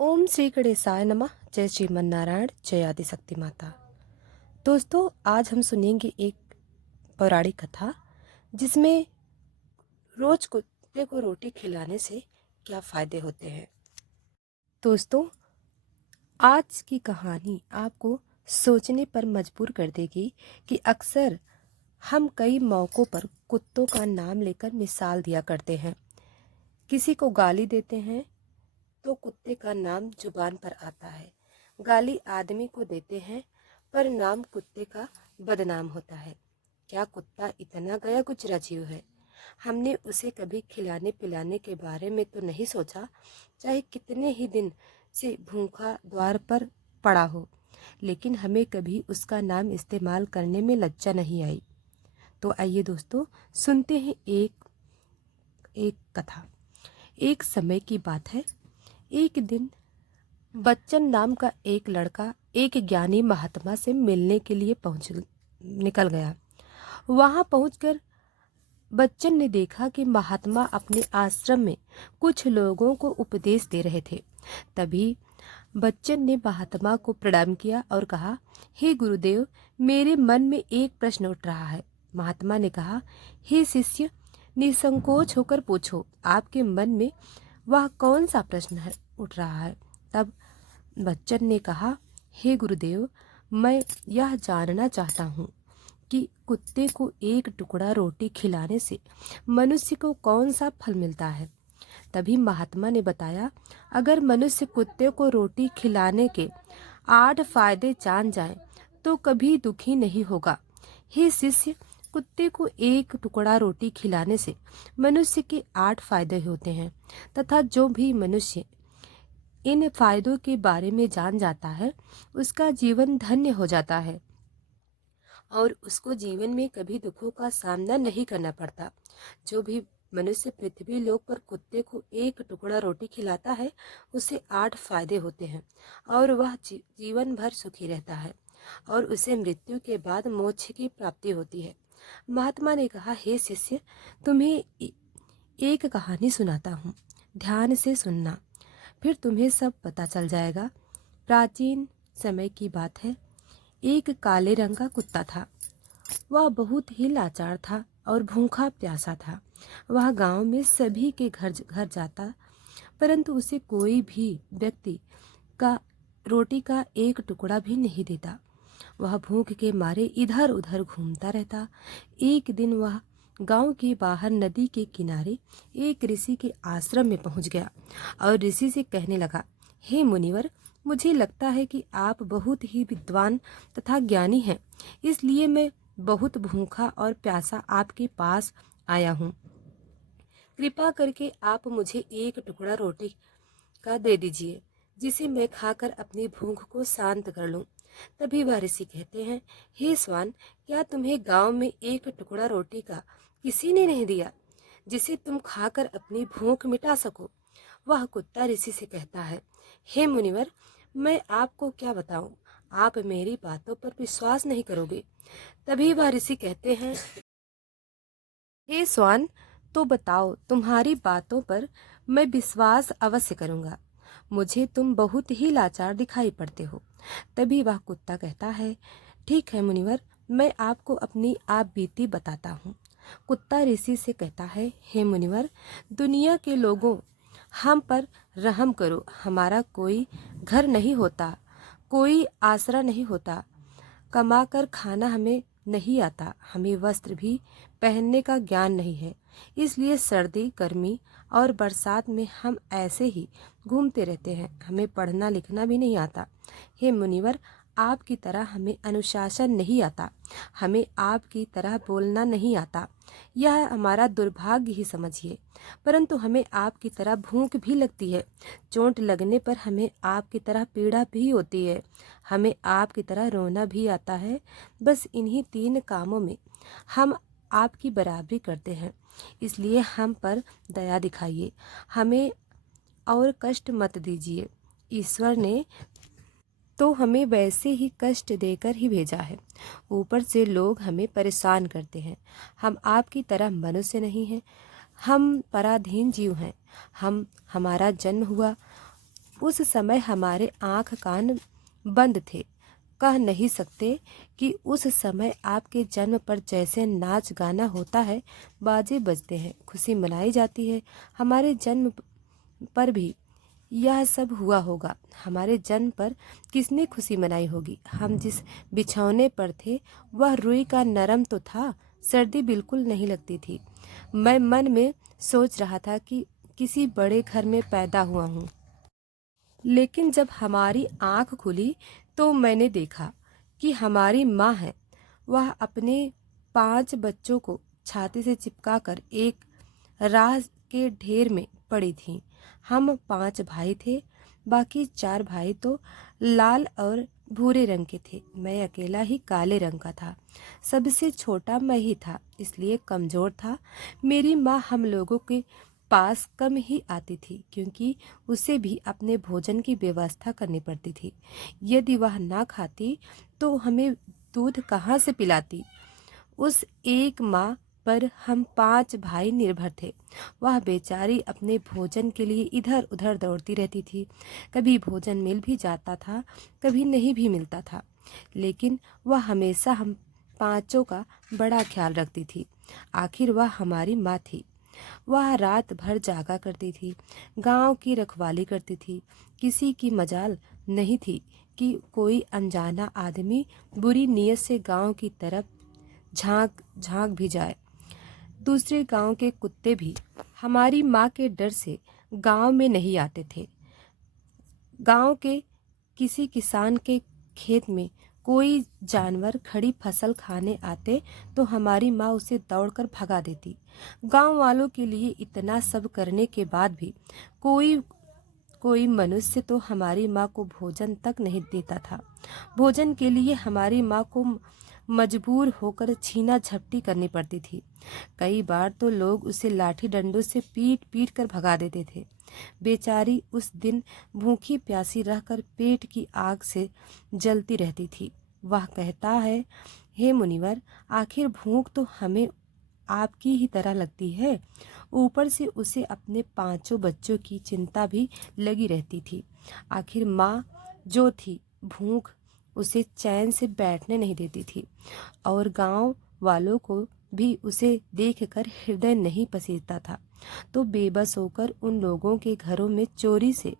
ओम श्री गणेशाय नमः। जय श्रीमन्नारायण, जय आदिशक्ति माता। दोस्तों, आज हम सुनेंगे एक पौराणिक कथा जिसमें रोज कुत्ते को रोटी खिलाने से क्या फायदे होते हैं। दोस्तों, आज की कहानी आपको सोचने पर मजबूर कर देगी कि अक्सर हम कई मौक़ों पर कुत्तों का नाम लेकर मिसाल दिया करते हैं। किसी को गाली देते हैं तो कुत्ते का नाम जुबान पर आता है। गाली आदमी को देते हैं पर नाम कुत्ते का बदनाम होता है। क्या कुत्ता इतना गया गुजरा जीव है? हमने उसे कभी खिलाने पिलाने के बारे में तो नहीं सोचा, चाहे कितने ही दिन से भूखा द्वार पर पड़ा हो, लेकिन हमें कभी उसका नाम इस्तेमाल करने में लज्जा नहीं आई। तो आइए दोस्तों, सुनते हैं एक एक कथा। एक समय की बात है। एक दिन बच्चन नाम का एक लड़का एक ज्ञानी महात्मा से मिलने के लिए निकल गया। वहां पहुंचकर बच्चन ने देखा कि महात्मा अपने आश्रम में कुछ लोगों को उपदेश दे रहे थे। तभी बच्चन ने महात्मा को प्रणाम किया और कहा, हे गुरुदेव, मेरे मन में एक प्रश्न उठ रहा है। महात्मा ने कहा, हे शिष्य, निसंकोच होकर पूछो, आपके मन में वह कौन सा प्रश्न उठ रहा है। तब बच्चन ने कहा, हे गुरुदेव, मैं यह जानना चाहता हूँ कि कुत्ते को एक टुकड़ा रोटी खिलाने से मनुष्य को कौन सा फल मिलता है। तभी महात्मा ने बताया, अगर मनुष्य कुत्ते को रोटी खिलाने के 8 फायदे जान जाए तो कभी दुखी नहीं होगा। हे शिष्य, कुत्ते को एक टुकड़ा रोटी खिलाने से मनुष्य के 8 फायदे होते हैं तथा जो भी मनुष्य इन फायदों के बारे में जान जाता है उसका जीवन धन्य हो जाता है और उसको जीवन में कभी दुखों का सामना नहीं करना पड़ता। जो भी मनुष्य पृथ्वी लोक पर कुत्ते को एक टुकड़ा रोटी खिलाता है उसे 8 फायदे होते हैं और वह जीवन भर सुखी रहता है और उसे मृत्यु के बाद मोक्ष की प्राप्ति होती है। महात्मा ने कहा, हे शिष्य, तुम्हें एक कहानी सुनाता हूँ, ध्यान से सुनना, फिर तुम्हें सब पता चल जाएगा। प्राचीन समय की बात है। एक काले रंग का कुत्ता था। वह बहुत ही लाचार था और भूखा प्यासा था। वह गांव में सभी के घर घर जाता, परंतु उसे कोई भी व्यक्ति का रोटी का एक टुकड़ा भी नहीं देता। वह भूख के मारे इधर उधर घूमता रहता। एक दिन वह गांव के बाहर नदी के किनारे एक ऋषि के आश्रम में पहुंच गया और ऋषि से कहने लगा, हे मुनिवर, मुझे लगता है कि आप बहुत ही विद्वान तथा ज्ञानी हैं, इसलिए मैं बहुत भूखा और प्यासा आपके पास आया हूँ। कृपा करके आप मुझे एक टुकड़ा रोटी का दे दीजिए जिसे मैं खाकर अपनी भूख को शांत कर लूं। तभी वह ऋषि कहते हैं, हे स्वान, क्या तुम्हें गांव में एक टुकड़ा रोटी का किसी ने नहीं दिया जिसे तुम खाकर अपनी भूख मिटा सको। वह कुत्ता ऋषि से कहता है, हे मुनिवर, मैं आपको क्या बताऊं, आप मेरी बातों पर विश्वास नहीं करोगे। तभी वह ऋषि कहते हैं, हे स्वान, तो बताओ, तुम्हारी बातों पर मैं विश्वास अवश्य करूंगा। मुझे तुम बहुत ही लाचार दिखाई पड़ते हो। तभी वह कुत्ता कहता है, ठीक है मुनिवर, मैं आपको अपनी आप बीती बताता हूँ। कुत्ता ऋषि से कहता है, हे मुनिवर, दुनिया के लोगों, हम पर रहम करो। हमारा कोई घर नहीं होता, कोई आसरा नहीं होता, कमा कर खाना हमें नहीं आता, हमें वस्त्र भी पहनने का ज्ञान नहीं है, इसलिए सर्दी, गर्मी और बरसात में हम ऐसे ही घूमते रहते हैं। हमें पढ़ना लिखना भी नहीं आता। हे मुनिवर, आपकी तरह हमें अनुशासन नहीं आता, हमें आपकी तरह बोलना नहीं आता। यह हमारा दुर्भाग्य ही समझिए, परंतु हमें आपकी तरह भूख भी लगती है। चोट लगने पर हमें आपकी तरह पीड़ा भी होती है। हमें आपकी तरह रोना भी आता है। बस इन्हीं 3 कामों में हम आपकी बराबरी करते हैं, इसलिए हम पर दया दिखाइए, हमें और कष्ट मत दीजिए। ईश्वर ने तो हमें वैसे ही कष्ट देकर ही भेजा है, ऊपर से लोग हमें परेशान करते हैं। हम आपकी तरह मनुष्य नहीं हैं, हम पराधीन जीव हैं। हमारा जन्म हुआ उस समय हमारे आँख कान बंद थे। कह नहीं सकते कि उस समय आपके जन्म पर जैसे नाच गाना होता है, बाजे बजते हैं, खुशी मनाई जाती है, हमारे जन्म पर भी यह सब हुआ होगा। हमारे जन्म पर किसने खुशी मनाई होगी? हम जिस बिछौने पर थे वह रुई का नरम तो था, सर्दी बिल्कुल नहीं लगती थी। मैं मन में सोच रहा था कि किसी बड़े घर में पैदा हुआ हूँ। लेकिन जब हमारी आंख खुली तो मैंने देखा कि हमारी माँ है। वह अपने 5 बच्चों को छाती से चिपकाकर एक राह के ढेर में पड़ी थी। हम 5 भाई थे, बाकी 4 भाई तो लाल और भूरे रंग के थे। मैं अकेला ही काले रंग का था। सबसे छोटा मैं ही था, इसलिए कमज़ोर था। मेरी माँ हम लोगों के पास कम ही आती थी, क्योंकि उसे भी अपने भोजन की व्यवस्था करनी पड़ती थी। यदि वह ना खाती तो हमें दूध कहाँ से पिलाती? उस एक माँ पर हम 5 भाई निर्भर थे। वह बेचारी अपने भोजन के लिए इधर उधर दौड़ती रहती थी। कभी भोजन मिल भी जाता था, कभी नहीं भी मिलता था, लेकिन वह हमेशा हम पांचों का बड़ा ख्याल रखती थी। आखिर वह हमारी माँ थी। वह रात भर जागा करती थी, गांव की रखवाली करती थी। किसी की मजाल नहीं थी कि कोई अनजाना आदमी बुरी नीयत से गांव की तरफ झांक झांक भी जाए। दूसरे गांव के कुत्ते भी हमारी माँ के डर से गांव में नहीं आते थे। गांव के किसी किसान के खेत में कोई जानवर खड़ी फसल खाने आते तो हमारी माँ उसे दौड़कर भगा देती। गांव वालों के लिए इतना सब करने के बाद भी कोई कोई मनुष्य तो हमारी माँ को भोजन तक नहीं देता था। भोजन के लिए हमारी माँ को मजबूर होकर छीना झपटी करनी पड़ती थी। कई बार तो लोग उसे लाठी डंडों से पीट पीट कर भगा देते थे। बेचारी उस दिन भूखी प्यासी रहकर पेट की आग से जलती रहती थी। वह कहता है, हे मुनिवर, आखिर भूख तो हमें आपकी ही तरह लगती है। ऊपर से उसे अपने 5 बच्चों की चिंता भी लगी रहती थी। आखिर माँ जो थी, भूख उसे चैन से बैठने नहीं देती थी, और गांव वालों को भी उसे देखकर हृदय नहीं पसीजता था, तो बेबस होकर उन लोगों के घरों में चोरी से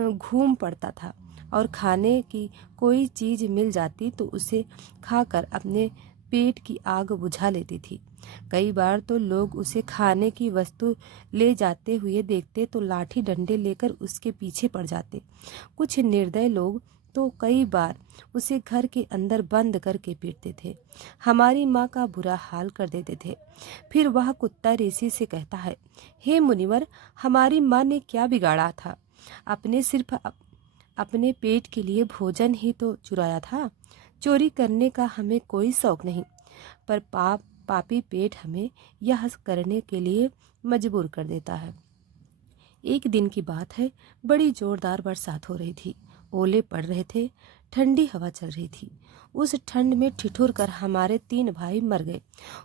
घूम पड़ता था, और खाने की कोई चीज़ मिल जाती तो उसे खाकर अपने पेट की आग बुझा लेती थी। कई बार तो लोग उसे खाने की वस्तु ले जाते हुए देखते तो लाठी डंडे लेकर उसके पीछे पड़ जाते। कुछ निर्दय लोग तो कई बार उसे घर के अंदर बंद करके पीटते थे। हमारी माँ का बुरा हाल कर देते थे। फिर वह कुत्ता ऋषि से कहता है, हे मुनिवर, हमारी माँ ने क्या बिगाड़ा था? अपने सिर्फ अपने पेट के लिए भोजन ही तो चुराया था। चोरी करने का हमें कोई शौक नहीं, पर पापी पेट हमें यह करने के लिए मजबूर कर देता है। एक दिन की बात है, बड़ी जोरदार बरसात हो रही थी। ओले पड़ रहे थे, ठंडी हवा चल रही थी। उस ठंड में ठिठुर कर हमारे 3 भाई मर गए।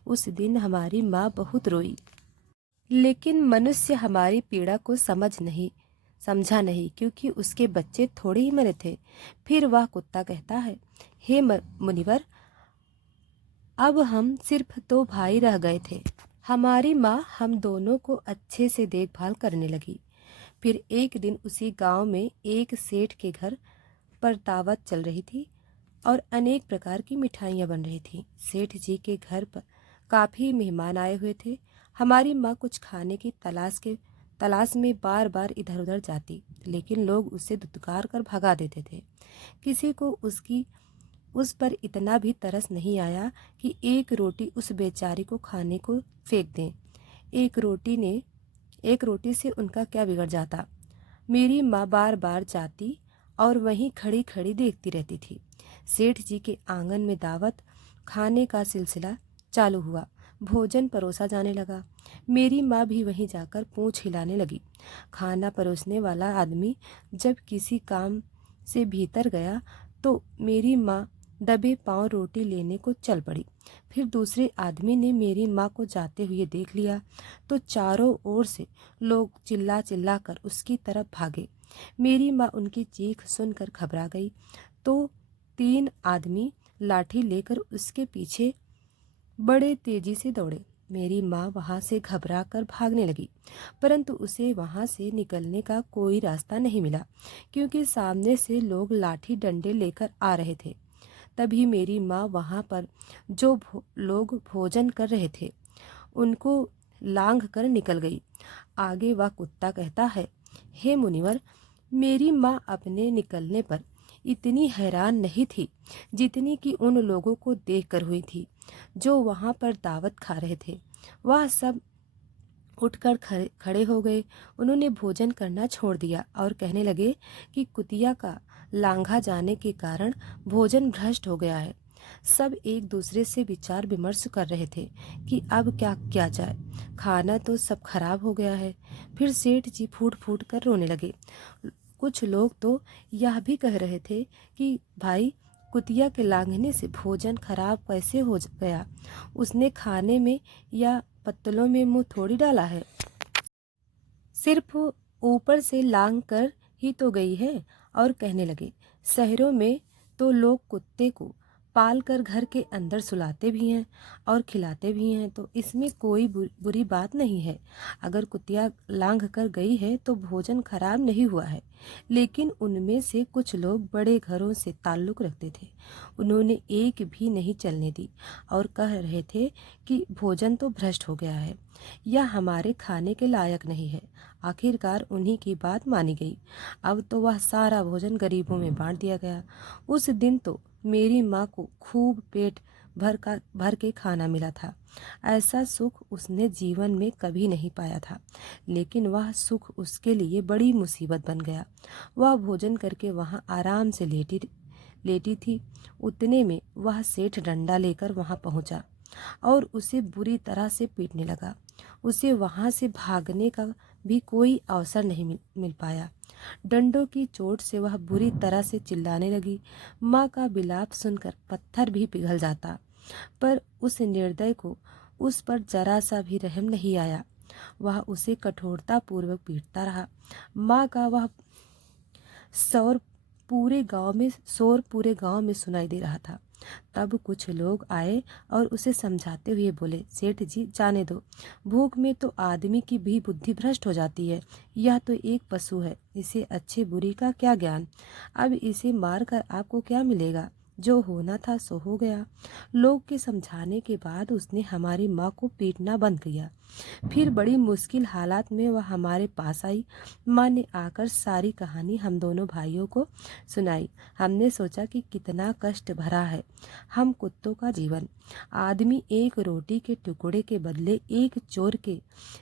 उस दिन हमारी माँ बहुत रोई, लेकिन मनुष्य हमारी पीड़ा को समझा नहीं, क्योंकि उसके बच्चे थोड़े ही मरे थे। फिर वह कुत्ता कहता है, हे मुनिवर, अब हम सिर्फ 2 भाई रह गए थे। हमारी माँ हम दोनों को अच्छे से देखभाल करने लगी। फिर एक दिन उसी गांव में एक सेठ के घर पर दावत चल रही थी और अनेक प्रकार की मिठाइयाँ बन रही थीं। सेठ जी के घर पर काफ़ी मेहमान आए हुए थे। हमारी माँ कुछ खाने की तलाश में बार बार इधर उधर जाती, लेकिन लोग उसे धुतकार कर भगा देते थे। किसी को उस पर इतना भी तरस नहीं आया कि एक रोटी उस बेचारी को खाने को फेंक दें। एक रोटी से उनका क्या बिगड़ जाता? मेरी माँ बार बार जाती और वहीं खड़ी खड़ी देखती रहती थी। सेठ जी के आंगन में दावत खाने का सिलसिला चालू हुआ। भोजन परोसा जाने लगा। मेरी माँ भी वहीं जाकर पूंछ हिलाने लगी। खाना परोसने वाला आदमी जब किसी काम से भीतर गया तो मेरी माँ दबे पांव रोटी लेने को चल पड़ी। फिर दूसरे आदमी ने मेरी माँ को जाते हुए देख लिया तो चारों ओर से लोग चिल्ला चिल्ला कर उसकी तरफ भागे। मेरी माँ उनकी चीख सुनकर घबरा गई तो 3 आदमी लाठी लेकर उसके पीछे बड़े तेजी से दौड़े। मेरी माँ वहाँ से घबरा कर भागने लगी, परंतु उसे वहाँ से निकलने का कोई रास्ता नहीं मिला, क्योंकि सामने से लोग लाठी डंडे लेकर आ रहे थे। तभी मेरी माँ वहाँ पर जो लोग भोजन कर रहे थे उनको लांघ कर निकल गई। आगे वह कुत्ता कहता है, हे मुनिवर, मेरी माँ अपने निकलने पर इतनी हैरान नहीं थी जितनी कि उन लोगों को देखकर हुई थी जो वहाँ पर दावत खा रहे थे। वह सब उठकर खड़े हो गए। उन्होंने भोजन करना छोड़ दिया और कहने लगे कि कुतिया का लांघा जाने के कारण भोजन भ्रष्ट हो गया है। सब एक दूसरे से विचार विमर्श कर रहे थे कि अब क्या किया जाए, खाना तो सब खराब हो गया है। फिर सेठ जी फूट फूट कर रोने लगे। कुछ लोग तो यह भी कह रहे थे कि भाई, कुतिया के लांघने से भोजन खराब कैसे हो गया? उसने खाने में या पत्तलों में मुंह थोड़ी डाला है, सिर्फ ऊपर से लांघ कर ही तो गई है। और कहने लगे, शहरों में तो लोग कुत्ते को पाल कर घर के अंदर सुलाते भी हैं और खिलाते भी हैं, तो इसमें कोई बुरी बात नहीं है। अगर कुतिया लांघ कर गई है तो भोजन खराब नहीं हुआ है। लेकिन उनमें से कुछ लोग बड़े घरों से ताल्लुक़ रखते थे, उन्होंने एक भी नहीं चलने दी और कह रहे थे कि भोजन तो भ्रष्ट हो गया है, यह हमारे खाने के लायक नहीं है। आखिरकार उन्हीं की बात मानी गई। अब तो वह सारा भोजन गरीबों में बांट दिया गया। उस दिन तो मेरी माँ को खूब पेट भर के खाना मिला था। ऐसा सुख उसने जीवन में कभी नहीं पाया था, लेकिन वह सुख उसके लिए बड़ी मुसीबत बन गया। वह भोजन करके वहाँ आराम से लेटी थी। उतने में वह सेठ डंडा लेकर वहाँ पहुँचा और उसे बुरी तरह से पीटने लगा। उसे वहाँ से भागने का भी कोई अवसर नहीं मिल पाया। डंडों की चोट से वह बुरी तरह से चिल्लाने लगी। माँ का विलाप सुनकर पत्थर भी पिघल जाता, पर उस निर्दय को उस पर जरा सा भी रहम नहीं आया। वह उसे कठोरता पूर्वक पीटता रहा। माँ का वह शोर पूरे गांव में सुनाई दे रहा था। तब कुछ लोग आए और उसे समझाते हुए बोले, सेठ जी, जाने दो, भूख में तो आदमी की भी बुद्धि भ्रष्ट हो जाती है। यह तो एक पशु है, इसे अच्छे बुरी का क्या ज्ञान? अब इसे मार कर आपको क्या मिलेगा? जो होना था सो हो गया। लोग के समझाने के बाद उसने हमारी माँ को पीटना बंद किया। फिर बड़ी मुश्किल हालात में वह हमारे पास आई। माँ ने आकर सारी कहानी हम दोनों भाइयों को सुनाई। हमने सोचा कि कितना कष्ट भरा है हम कुत्तों का जीवन। आदमी एक रोटी के टुकड़े के बदले एक चोर के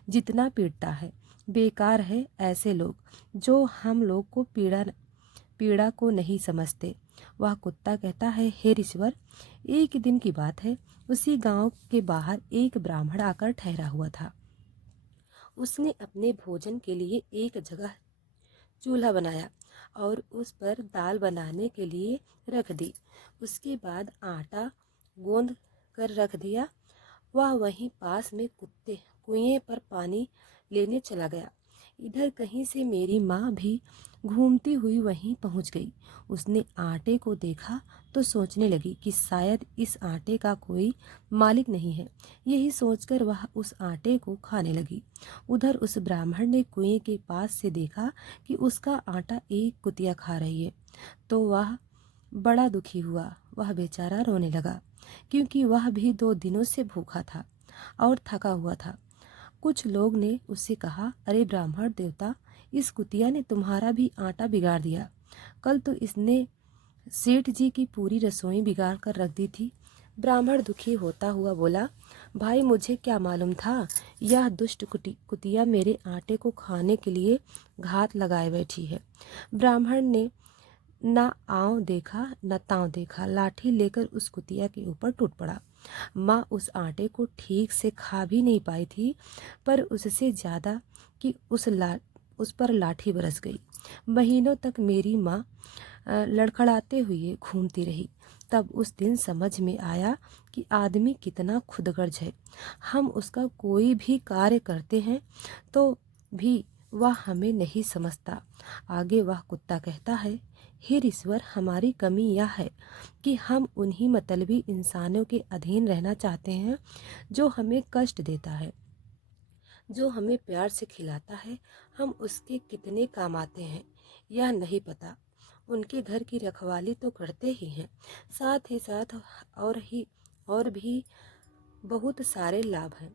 जितना पीटता है। बेकार है ऐसे लोग जो हम लोग को पीड़ा को नहीं समझते। वह कुत्ता कहता है, हे ईश्वर, एक दिन की बात है, उसी गांव के बाहर एक ब्राह्मण आकर ठहरा हुआ था। उसने अपने भोजन के लिए एक जगह चूल्हा बनाया और उस पर दाल बनाने के लिए रख दी। उसके बाद आटा गोंद कर रख दिया। वह वहीं पास में कुएं पर पानी लेने चला गया। इधर कहीं से मेरी माँ भी घूमती हुई वहीं पहुँच गई। उसने आटे को देखा तो सोचने लगी कि शायद इस आटे का कोई मालिक नहीं है। यही सोचकर वह उस आटे को खाने लगी। उधर उस ब्राह्मण ने कुएं के पास से देखा कि उसका आटा एक कुतिया खा रही है, तो वह बड़ा दुखी हुआ। वह बेचारा रोने लगा, क्योंकि वह भी 2 दिनों से भूखा था और थका हुआ था। कुछ लोग ने उससे कहा, अरे ब्राह्मण देवता, इस कुतिया ने तुम्हारा भी आटा बिगाड़ दिया। कल तो इसने सेठ जी की पूरी रसोई बिगाड़ कर रख दी थी। ब्राह्मण दुखी होता हुआ बोला, भाई, मुझे क्या मालूम था यह दुष्ट कुतिया मेरे आटे को खाने के लिए घात लगाए बैठी है। ब्राह्मण ने ना आँव देखा न ताँव देखा, लाठी लेकर उस कुतिया के ऊपर टूट पड़ा। माँ उस आटे को ठीक से खा भी नहीं पाई थी, पर उससे ज़्यादा कि उस पर लाठी बरस गई। महीनों तक मेरी माँ लड़खड़ाते हुए घूमती रही। तब उस दिन समझ में आया कि आदमी कितना खुदगर्ज है। हम उसका कोई भी कार्य करते हैं तो भी वह हमें नहीं समझता। आगे वह कुत्ता कहता है, हे ईश्वर, हमारी कमी यह है कि हम उन्हीं मतलबी इंसानों के अधीन रहना चाहते हैं जो हमें कष्ट देता है। जो हमें प्यार से खिलाता है, हम उसके कितने काम आते हैं यह नहीं पता। उनके घर की रखवाली तो करते ही हैं, साथ ही साथ और भी बहुत सारे लाभ हैं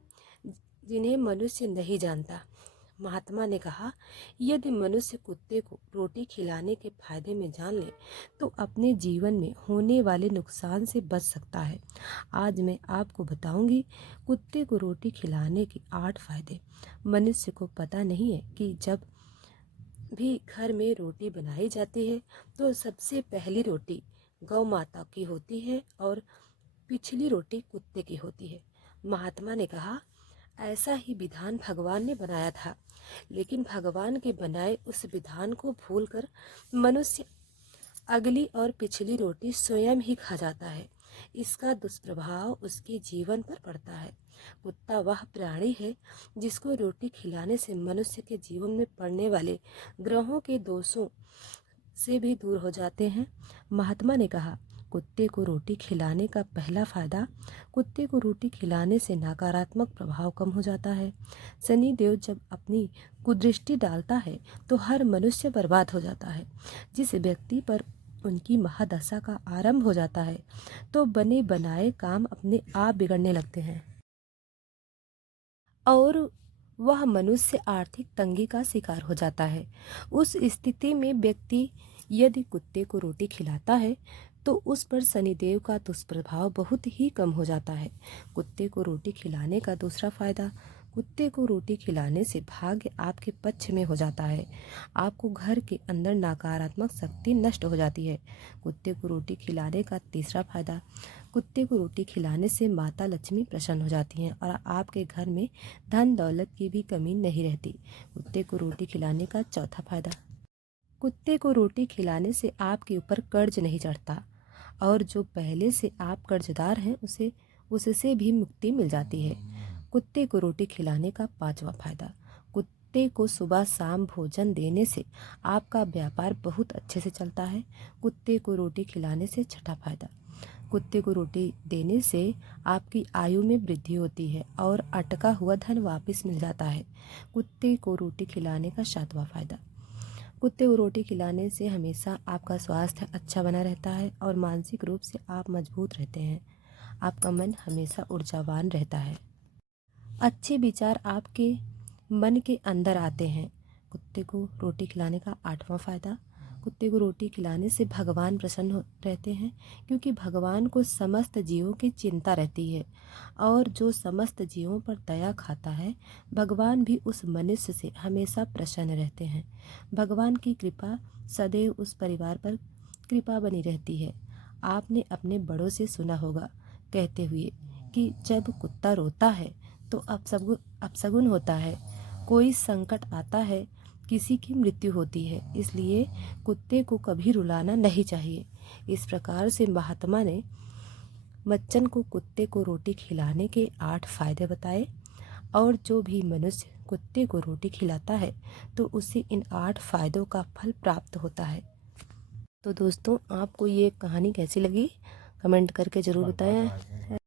जिन्हें मनुष्य नहीं जानता। महात्मा ने कहा, यदि मनुष्य कुत्ते को रोटी खिलाने के फायदे में जान ले तो अपने जीवन में होने वाले नुकसान से बच सकता है। आज मैं आपको बताऊंगी कुत्ते को रोटी खिलाने के 8 फायदे। मनुष्य को पता नहीं है कि जब भी घर में रोटी बनाई जाती है तो सबसे पहली रोटी गौ माता की होती है और पिछली रोटी कुत्ते की होती है। महात्मा ने कहा, ऐसा ही विधान भगवान ने बनाया था, लेकिन भगवान के बनाए उस विधान को भूलकर मनुष्य अगली और पिछली रोटी स्वयं ही खा जाता है। इसका दुष्प्रभाव उसके जीवन पर पड़ता है। कुत्ता वह प्राणी है जिसको रोटी खिलाने से मनुष्य के जीवन में पड़ने वाले ग्रहों के दोषों से भी दूर हो जाते हैं। महात्मा ने कहा, कुत्ते को रोटी खिलाने का पहला फायदा, कुत्ते को रोटी खिलाने से नकारात्मक प्रभाव कम हो जाता है। शनि देव जब अपनी कुदृष्टि डालता है तो हर मनुष्य बर्बाद हो जाता है। जिस व्यक्ति पर उनकी महादशा का आरंभ हो जाता है तो बने बनाए काम अपने आप बिगड़ने लगते हैं और वह मनुष्य आर्थिक तंगी का शिकार हो जाता है। उस स्थिति में व्यक्ति यदि कुत्ते को रोटी खिलाता है तो उस पर शनिदेव का दुष्प्रभाव बहुत ही कम हो जाता है। कुत्ते को रोटी खिलाने का दूसरा फायदा, कुत्ते को रोटी खिलाने से भाग्य आपके पक्ष में हो जाता है। आपको घर के अंदर नकारात्मक शक्ति नष्ट हो जाती है। कुत्ते को रोटी खिलाने का तीसरा फायदा, कुत्ते को रोटी खिलाने से माता लक्ष्मी प्रसन्न हो जाती हैं और आपके घर में धन दौलत की भी कमी नहीं रहती। कुत्ते को रोटी खिलाने का चौथा फायदा, कुत्ते को रोटी खिलाने से आपके ऊपर कर्ज नहीं चढ़ता और जो पहले से आप कर्जदार हैं उससे भी मुक्ति मिल जाती है। कुत्ते को रोटी खिलाने का पांचवा फायदा, कुत्ते को सुबह शाम भोजन देने से आपका व्यापार बहुत अच्छे से चलता है। कुत्ते को रोटी खिलाने से छठा फायदा, कुत्ते को रोटी देने से आपकी आयु में वृद्धि होती है और अटका हुआ धन वापस मिल जाता है। कुत्ते को रोटी खिलाने का सातवां फायदा, कुत्ते को रोटी खिलाने से हमेशा आपका स्वास्थ्य अच्छा बना रहता है और मानसिक रूप से आप मजबूत रहते हैं। आपका मन हमेशा ऊर्जावान रहता है। अच्छे विचार आपके मन के अंदर आते हैं। कुत्ते को रोटी खिलाने का आठवां फायदा, कुत्ते को रोटी खिलाने से भगवान प्रसन्न रहते हैं क्योंकि भगवान को समस्त जीवों की चिंता रहती है और जो समस्त जीवों पर दया खाता है भगवान भी उस मनुष्य से हमेशा प्रसन्न रहते हैं। भगवान की कृपा सदैव उस परिवार पर कृपा बनी रहती है। आपने अपने बड़ों से सुना होगा कहते हुए कि जब कुत्ता रोता है तो अपशगुन होता है, कोई संकट आता है, किसी की मृत्यु होती है, इसलिए कुत्ते को कभी रुलाना नहीं चाहिए। इस प्रकार से महात्मा ने बच्चन को कुत्ते को रोटी खिलाने के 8 फायदे बताए और जो भी मनुष्य कुत्ते को रोटी खिलाता है तो उसे इन 8 फायदों का फल प्राप्त होता है। तो दोस्तों, आपको ये कहानी कैसी लगी कमेंट करके ज़रूर बताएं।